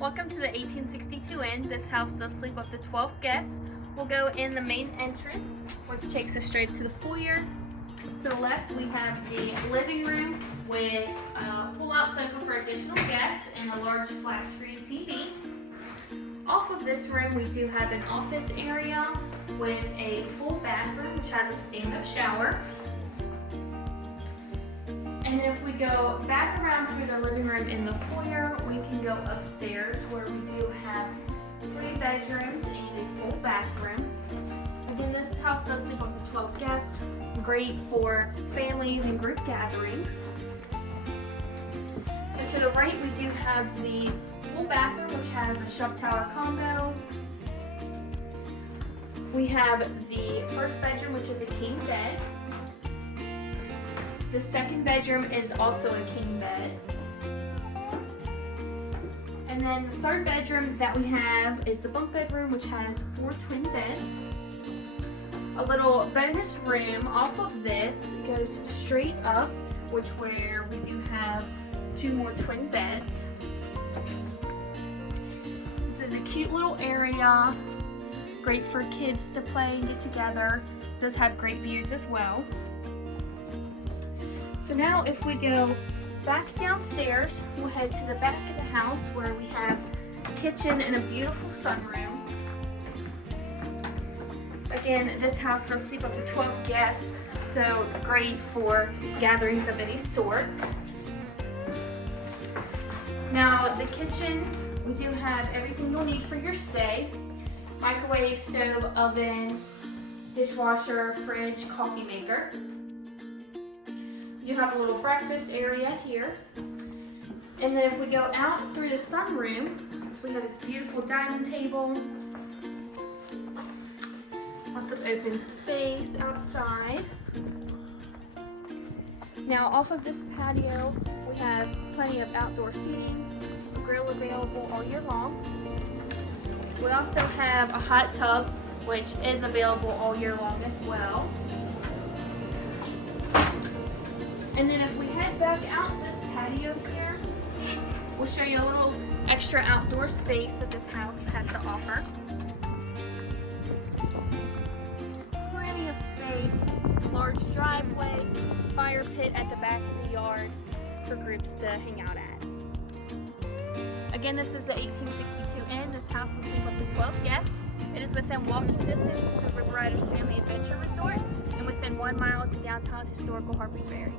Welcome to the 1862 Inn. This house does sleep up to 12 guests. We'll go in the main entrance, which takes us straight to the foyer. To the left, we have the living room with a pull-out sofa for additional guests and a large flat-screen TV. Off of this room, we do have an office area with a full bathroom, which has a stand-up shower. And then if we go back around through the living room in the foyer, we can go upstairs where we do have 3 bedrooms and a full bathroom. Again, this house does sleep up to 12 guests, great for families and group gatherings. So to the right, we do have the full bathroom, which has a shove tower combo. We have the first bedroom, which is a king bed. The second bedroom is also a king bed. And then the third bedroom that we have is the bunk bedroom, which has 4 twin beds. A little bonus room off of this goes straight up, where we do have 2 more twin beds. This is a cute little area, great for kids to play and get together. It does have great views as well. So now if we go back downstairs, we'll head to the back of the house where we have a kitchen and a beautiful sunroom. Again, this house does sleep up to 12 guests, so great for gatherings of any sort. Now the kitchen, we do have everything you'll need for your stay. Microwave, stove, oven, dishwasher, fridge, coffee maker. You have a little breakfast area here. And then if we go out through the sunroom, we have this beautiful dining table. Lots of open space outside. Now off of this patio, we have plenty of outdoor seating, a grill available all year long. We also have a hot tub, which is available all year long as well. And then if we head back out this patio here, we'll show you a little extra outdoor space that this house has to offer. Plenty of space, large driveway, fire pit at the back of the yard for groups to hang out at. Again, this is the 1862 Inn. This house will sleep up to 12 guests. It is within walking distance to the River Riders Family Adventure Resort and within 1 mile to downtown historical Harpers Ferry.